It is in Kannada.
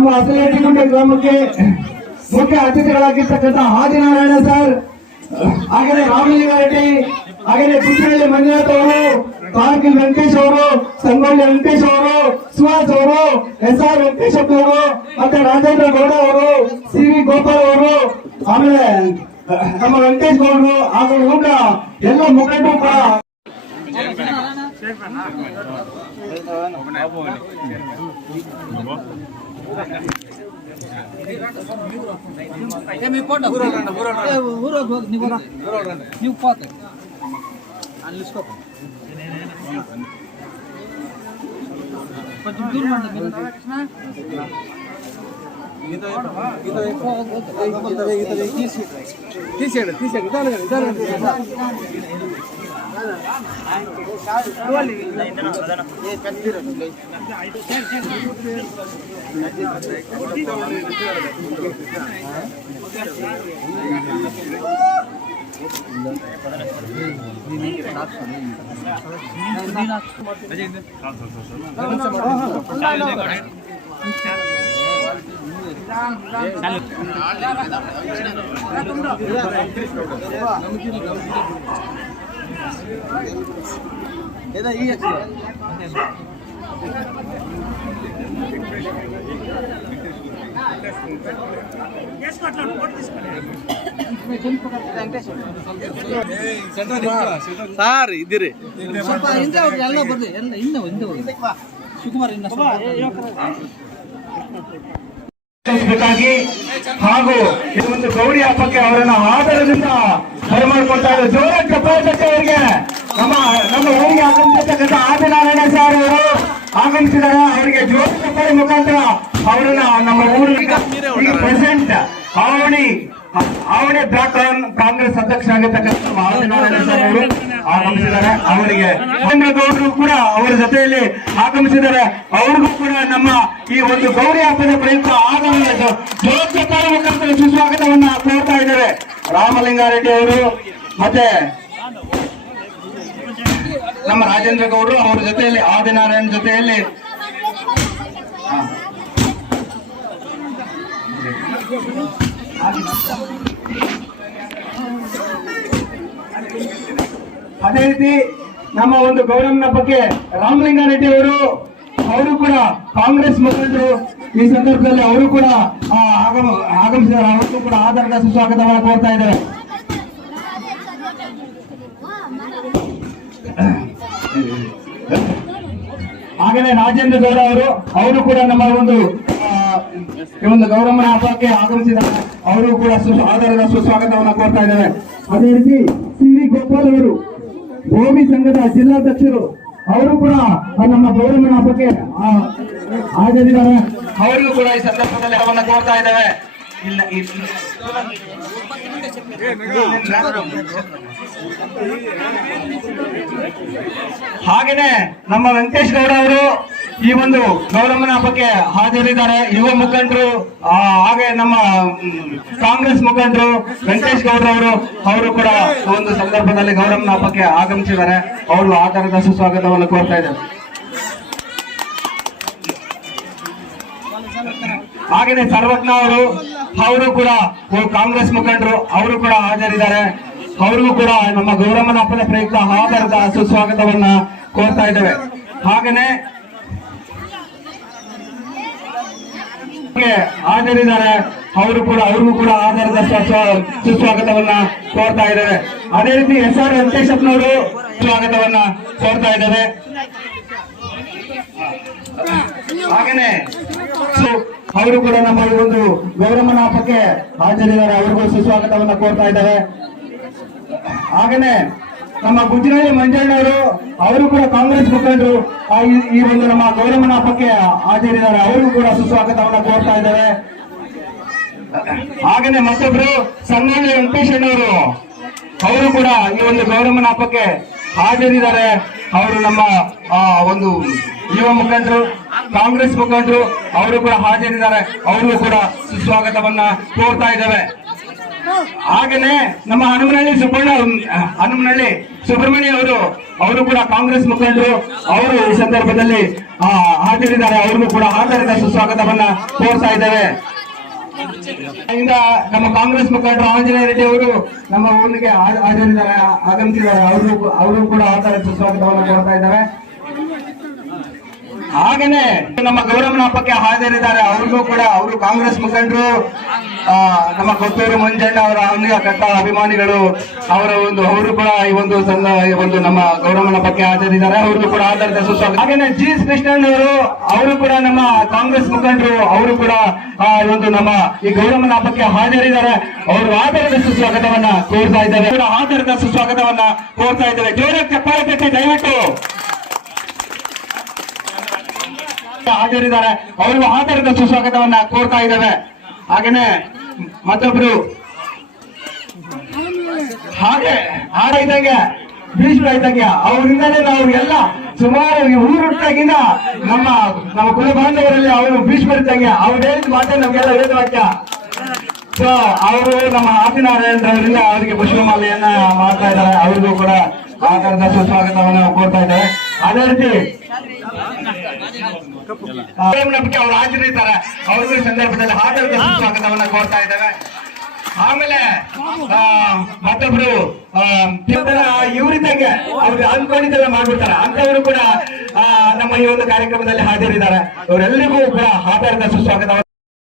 ನಮ್ಮ ಹಸಲೇಟಿಗುಂಟೆ ಗ್ರಾಮಕ್ಕೆ ಮುಖ್ಯ ಅತಿಥಿಗಳಾಗಿರ್ತಕ್ಕಂಥ ಆದಿನಾರಾಯಣ ಸರ್, ಹಾಗೆಯೇ ರಾಮಲಿಂಗಾರೆಡ್ಡಿ, ಹಾಗೆಯೇ ಪುಟ್ಟಹಳ್ಳಿ ಮಂಜುನಾಥ್ ಅವರು, ಕಾರ್ಗಿಲ್ ವೆಂಕಟೇಶ್ ಅವರು, ಸಂಗೊಳ್ಳಿ ವೆಂಕಟೇಶ್ ಅವರು, ಸುಹಾಸ್ ಅವರು, SR ವೆಂಕಟೇಶಪ್ಪ ಅವರು, ಮತ್ತೆ ರಾಜೇಂದ್ರ ಗೌಡ ಅವರು, CV ಗೋಪಾಲ್ ಅವರು, ಆಮೇಲೆ ನಮ್ಮ ವೆಂಕಟೇಶ್ ಗೌಡರು ಹಾಗೂ ಊಟ ಎಲ್ಲ ಮುಖಂಡರು ಕೂಡ ಸಾರ್ ಇದ್ದೀರಿ ಹಾಗೂ ಈ ಒಂದು ಗೌರಿ ಹಬ್ಬಕ್ಕೆ ಅವರನ್ನ ಆಧಾರದಿಂದ ಬರಮಾಡ್ಕೊಳ್ತಾ ಇದ್ದಾರೆ. ಜೋರ ಚಪ್ಪಾಳೆ ಅವರಿಗೆ ನಮ್ಮ ಊರಿಗೆ ಆಗಮಿಸಿರ್ತಕ್ಕಂಥ ಆದಿನಾರಾಯಣ ಸರ್ ಅವರು ಆಗಮಿಸಿದ್ದಾರೆ. ಅವರಿಗೆ ಜೋರ ಚಪ್ಪಾಳೆ ಮುಖಾಂತರ ಅವರನ್ನ ನಮ್ಮ ಊರಿಗೆ ಪ್ರೆಸೆಂಟ್ ಅವನೇ ಬ್ಲಾಕ್ ಕಾಂಗ್ರೆಸ್ ಅಧ್ಯಕ್ಷರಾಗಿರ್ತಕ್ಕಂಥ ಆದಿನಾರಾಯಣ ಸರ್ ಅವರು ಆಗಮಿಸಿದ್ದಾರೆ. ಅವರಿಗೆ ರಾಜೇಂದ್ರ ಗೌಡರು ಕೂಡ ಅವರ ಜೊತೆಯಲ್ಲಿ ಆಗಮಿಸಿದ್ದಾರೆ. ಅವ್ರಿಗೂ ಕೂಡ ನಮ್ಮ ಈ ಒಂದು ಗೌರಿ ಹಬ್ಬದ ಪ್ರಯುಕ್ತ ಜೋರ ಚಪ್ಪಾಳೆ ಮುಖಾಂತರ ಸುಸ್ವಾಗತವನ್ನ ಕೋರ್ತಾ ಇದ್ದೇವೆ. ರಾಮಲಿಂಗಾರೆಡ್ಡಿ ಅವರು ಮತ್ತೆ ನಮ್ಮ ರಾಜೇಂದ್ರ ಗೌಡರು ಅವರ ಜೊತೆಯಲ್ಲಿ ಆದಿನಾರಾಯಣ ಜೊತೆಯಲ್ಲಿ ಅದೇ ರೀತಿ ನಮ್ಮ ಒಂದು ಗೌರವನ ಬಗ್ಗೆ ರಾಮಲಿಂಗಾರೆಡ್ಡಿ ಅವರು ಕೂಡ ಕಾಂಗ್ರೆಸ್ ಮುಖಂಡರು ಈ ಸಂದರ್ಭದಲ್ಲಿ ಅವರು ಕೂಡ ಆಗಮಿಸಿದ್ದಾರೆ. ಅವರಿಗೂ ಕೂಡ ಆಧಾರದ ಸುಸ್ವಾಗತವನ್ನು ಕೋರ್ತಾ ಇದ್ದಾರೆ. ಹಾಗೆಯೇ ರಾಜೇಂದ್ರ ಗೌಡ ಅವರು ಕೂಡ ನಮ್ಮ ಈ ಒಂದು ಗೌರವನ ಹಬ್ಬಕ್ಕೆ ಆಗಮಿಸಿದ್ದಾರೆ. ಅವರು ಕೂಡ ಆಧಾರದ ಸುಸ್ವಾಗತವನ್ನು ಕೋರ್ತಾ ಇದ್ದಾರೆ. ಅದೇ ರೀತಿ CV ಗೋಪಾಲ್ ಅವರು ಭೂಮಿ ಸಂಘದ ಜಿಲ್ಲಾಧ್ಯಕ್ಷರು, ಅವರು ಕೂಡ ನಮ್ಮ ಗೌರವನ ಹಬ್ಬಕ್ಕೆ ಹಾಜರಿದ್ದಾರೆ. ಅವರಿಗೂ ಕೂಡ ಈ ಸಂದರ್ಭದಲ್ಲಿ ಅವನ್ನ ಕೋರ್ತಾ ಇದ್ದೇವೆ. ಹಾಗೇನೆ ನಮ್ಮ ವೆಂಕಟೇಶ್ ಗೌಡ ಅವರು ಈ ಒಂದು ಗೌರವನ ಹಬ್ಬಕ್ಕೆ ಹಾಜರಿದ್ದಾರೆ. ಯುವ ಮುಖಂಡರು ಹಾಗೆ ನಮ್ಮ ಕಾಂಗ್ರೆಸ್ ಮುಖಂಡರು ವೆಂಕಟೇಶ್ ಗೌಡರವರು ಅವರು ಕೂಡ ಒಂದು ಸಂದರ್ಭದಲ್ಲಿ ಗೌರವನ ಹಬ್ಬಕ್ಕೆ ಆಗಮಿಸಿದ್ದಾರೆ. ಅವರು ಆಧಾರದ ಸುಸ್ವಾಗತವನ್ನು ಕೋರ್ತಾ ಇದ್ದಾರೆ. ಹಾಗೆಯೇ ಸರ್ವಜ್ಞ ಅವರು ಕೂಡ ಕಾಂಗ್ರೆಸ್ ಮುಖಂಡರು, ಅವರು ಕೂಡ ಹಾಜರಿದ್ದಾರೆ. ಅವರಿಗೂ ಕೂಡ ನಮ್ಮ ಗೌರವನ ಹಬ್ಬದ ಪ್ರಯುಕ್ತ ಆಧಾರದ ಸುಸ್ವಾಗತವನ್ನ ಕೋರ್ತಾ ಇದ್ದೇವೆ. ಹಾಗೆಯೇ ಹಾಜರಿದ್ದಾರೆ. ಅವ್ರಿಗೂ ಕೂಡ ಆಧಾರದ ಸುಸ್ವಾಗತವನ್ನ ಕೋರ್ತಾ ಇದ್ದೇವೆ. ಅದೇ ರೀತಿ SR ವೆಂಕಟೇಶಪ್ಪನವರು ಸ್ವಾಗತವನ್ನ ಕೋರ್ತಾ ಇದ್ದೇವೆ. ಹಾಗೇನೆ ಅವರು ಕೂಡ ನಮ್ಮ ಒಂದು ಗೌರವನ ಹಬ್ಬಕ್ಕೆ ಹಾಜರಿದ್ದಾರೆ. ಅವರಿಗೂ ಸುಸ್ವಾಗತವನ್ನ ಕೋರ್ತಾ ಇದ್ದಾರೆ. ಹಾಗೇನೆ ನಮ್ಮ ಗುಜ್ರಳ್ಳಿ ಮಂಜಣ್ಣವರು, ಅವರು ಕೂಡ ಕಾಂಗ್ರೆಸ್ ಮುಖಂಡರು, ಈ ಒಂದು ನಮ್ಮ ಗೌರವನ ಹಬ್ಬಕ್ಕೆ ಹಾಜರಿದ್ದಾರೆ. ಅವರಿಗೂ ಕೂಡ ಸುಸ್ವಾಗತವನ್ನ ಕೋರ್ತಾ ಇದ್ದಾರೆ. ಹಾಗೇನೆ ಮತ್ತೊಬ್ರು ಸಂಗೊಳ್ಳಿ ವೆಂಕಟೇಶ್ ಅವರು ಕೂಡ ಈ ಒಂದು ಗೌರವನ ಹಬ್ಬಕ್ಕೆ ಹಾಜರಿದ್ದಾರೆ. ಅವರು ನಮ್ಮ ಒಂದು ಯುವ ಮುಖಂಡರು, ಕಾಂಗ್ರೆಸ್ ಮುಖಂಡರು, ಅವರು ಕೂಡ ಹಾಜರಿದ್ದಾರೆ. ಅವರಿಗೂ ಕೂಡ ಸುಸ್ವಾಗತವನ್ನ ಕೋರ್ತಾ ಇದ್ದೇವೆ. ಹಾಗೇನೆ ನಮ್ಮ ಹನುಮನಹಳ್ಳಿ ಸುಬ್ರಹ್ಮಣ್ಯ ಅವರು ಕೂಡ ಕಾಂಗ್ರೆಸ್ ಮುಖಂಡರು. ಅವರು ಈ ಸಂದರ್ಭದಲ್ಲಿ ಹಾಜರಿದ್ದಾರೆ. ಅವ್ರಿಗೂ ಕೂಡ ಆಧಾರಿತ ಸುಸ್ವಾಗತವನ್ನ ಕೋರ್ತಾ ಇದ್ದೇವೆ. ಇಂದ ನಮ್ಮ ಕಾಂಗ್ರೆಸ್ ಮುಖಂಡರು ಆಂಜನೇಯ ರೆಡ್ಡಿ ಅವರು ನಮ್ಮ ಊರಿಗೆ ಆಗಮಿಸಿದ್ದಾರೆ. ಅವರು ಕೂಡ ಆಧಾರಿತ ಸುಸ್ವಾಗತವನ್ನ ಕೋರ್ತಾ ಇದ್ದಾರೆ. ಹಾಗೇನೆ ನಮ್ಮ ಗೌರಮ್ಮನ ಹಬ್ಬಕ್ಕೆ ಹಾಜರಿದ್ದಾರೆ. ಅವ್ರಿಗೂ ಕೂಡ ಅವರು ಕಾಂಗ್ರೆಸ್ ಮುಖಂಡರು, ನಮ್ಮ ಕೊತ್ತೂರು ಮಂಜಣ್ಣ ಅವರ ಕಟ್ಟ ಅಭಿಮಾನಿಗಳು. ಅವರು ಕೂಡ ಈ ಒಂದು ನಮ್ಮ ಗೌರಮ್ಮನ ಹಬ್ಬಕ್ಕೆ ಹಾಜರಿದ್ದಾರೆ. ಅವ್ರಿಗೂ ಕೂಡ ಆಧಾರಿತ ಸುಸ್ವಾಗತ. ಹಾಗೇನೆ ಜಿ ಎಸ್ ಕೃಷ್ಣನ್ ಅವರು ಕೂಡ ನಮ್ಮ ಕಾಂಗ್ರೆಸ್ ಮುಖಂಡರು. ಅವರು ಕೂಡ ನಮ್ಮ ಈ ಗೌರಮ್ಮನ ಹಬ್ಬಕ್ಕೆ ಹಾಜರಿದ್ದಾರೆ. ಅವರು ಆಧಾರಿತ ಸುಸ್ವಾಗತವನ್ನ ಕೋರ್ತಾ ಇದ್ದಾರೆ. ಆಧಾರಿತ ಸುಸ್ವಾಗತವನ್ನ ಕೋರ್ತಾ ಇದ್ದೇವೆ. ಜೋರಾಗಿ ಚಪ್ಪಾಳೆ ತಟ್ಟಿ ದಯವಿಟ್ಟು ಹಾಜರಿದ್ದಾರೆ. ಅವರಿಗೂ ಆಧಾರಿತ ಸುಸ್ವಾಗತವನ್ನ ಕೋರ್ತಾ ಇದ್ದೇವೆ. ಹಾಗೇನೆ ಮತ್ತೊಬ್ರು ಇದ್ದಂಗೆ ಭೀಷ್ಮ ಇದ್ದಂಗೆ ಅವರಿಂದಲೇ ನಾವು ಎಲ್ಲ ಸುಮಾರು ಊರುಟ್ಟಾಗಿಂದ ನಮ್ಮ ಕುಲ ಬಾಂಧವರಲ್ಲಿ ಅವರು ಭೀಷ್ಮ ಇದ್ದಂಗೆ ಅವ್ರು ಹೇಳಿದ ಮಾತೇ ನಮ್ಗೆಲ್ಲ ವೇದವಾಕ್ಯ. ಸೊ ಅವರು ನಮ್ಮ ಆದಿನಾರಾಯಣರವರಿಂದ ಅವರಿಗೆ ಪುಷ್ಪಮಾಲೆಯನ್ನ ಮಾಡ್ತಾ ಇದ್ದಾರೆ. ಅವ್ರಿಗೂ ಕೂಡ ಆಧಾರದ ಸುಸ್ವಾಗತವನ್ನು ಕೋರ್ತಾ ಇದ್ದಾರೆ. ಅದೇ ರೀತಿ ಅವರು ಹಾಜರಿದ್ದಾರೆ. ಅವ್ರಿಗೂ ಈ ಸಂದರ್ಭದಲ್ಲಿ ಆಧಾರದ ಸುಸ್ವಾಗತವನ್ನ ಕೋರ್ತಾ ಇದ್ದಾರೆ. ಆಮೇಲೆ ಮತ್ತೊಬ್ರು ಇವರಿದ್ದಂಗೆ ಅವ್ರು ಅನ್ಕೊಂಡಿದ್ದೆಲ್ಲ ಮಾಡ್ಬಿಡ್ತಾರೆ ಅಂತವರು ಕೂಡ ನಮ್ಮ ಈ ಒಂದು ಕಾರ್ಯಕ್ರಮದಲ್ಲಿ ಹಾಜರಿದ್ದಾರೆ. ಅವರೆಲ್ಲರಿಗೂ ಕೂಡ ಆಧಾರದ ಸುಸ್ವಾಗತ.